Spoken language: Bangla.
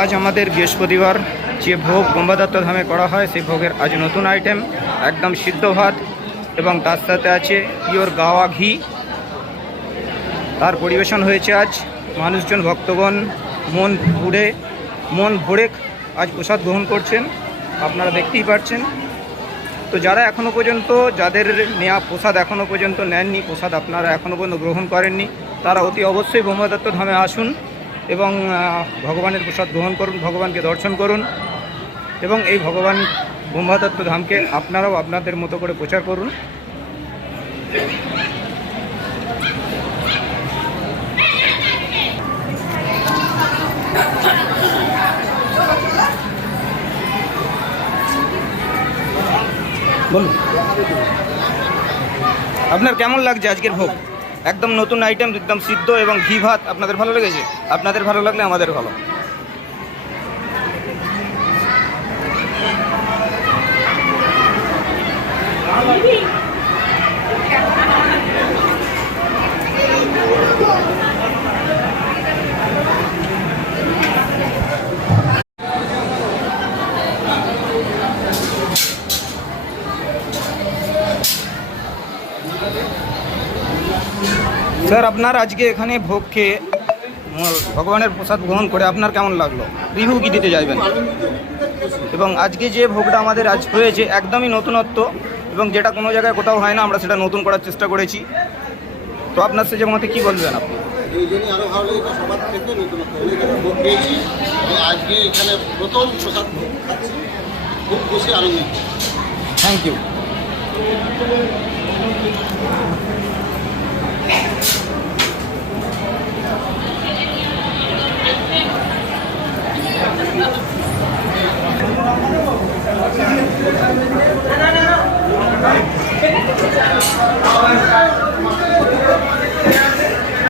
আজ আমাদের বৃহস্পতিবার যে ভোগ ব্রহ্মদত্ত ধামে করা হয় সেই ভোগের আজ নতুন আইটেম একদম সিদ্ধ ভাত এবং তার সাথে আছে পিওর গাওয়া ঘি। তার পরিবেশন হয়েছে আজ। মানুষজন ভক্তগণ মন ভরে আজ প্রসাদ গ্রহণ করছেন, আপনারা দেখতেই পাচ্ছেন। তো যারা এখনও পর্যন্ত যাদের নেওয়া প্রসাদ এখনও পর্যন্ত নেননি, প্রসাদ আপনারা এখনও পর্যন্ত গ্রহণ করেননি, তারা অতি অবশ্যই ব্রহ্মদত্ত ধামে আসুন এবং ভগবানের প্রসাদ গ্রহণ করুন, ভগবানকে দর্শন করুন এবং এই ভগবান ব্রহ্মদত্ত ধামকে আপনারাও আপনাদের মতো করে প্রচার করুন। বলুন আপনার কেমন লাগছে আজকের ভোগ? একদম নতুন আইটেম, একদম সিদ্ধ এবং ঘি ভাত। আপনাদের ভালো লেগেছে? আপনাদের ভালো লাগলে আমাদের ভালো। স্যার, আপনার আজকে এখানে ভোগ খেয়ে ভগবানের প্রসাদ গ্রহণ করে আপনার কেমন লাগলো? রিভিউ কি দিতে চাইবেন? এবং আজকে যে ভোগটা আমাদের আজ হয়েছে একদমই নতুনত্ব এবং যেটা কোনো জায়গায় কোথাও হয় না, আমরা সেটা নতুন করার চেষ্টা করেছি। তো আপনার সে মতে কী বলবেন আপনি? এই জন্যই আরও ভালো লেগেছে, সবার থেকে নতুনত্ব এখানে ভোগ পেয়েছি। আজকে এখানে প্রথম প্রসাদ ভোগ খাচ্ছি, খুব খুশি আনন্দিত। Thank you.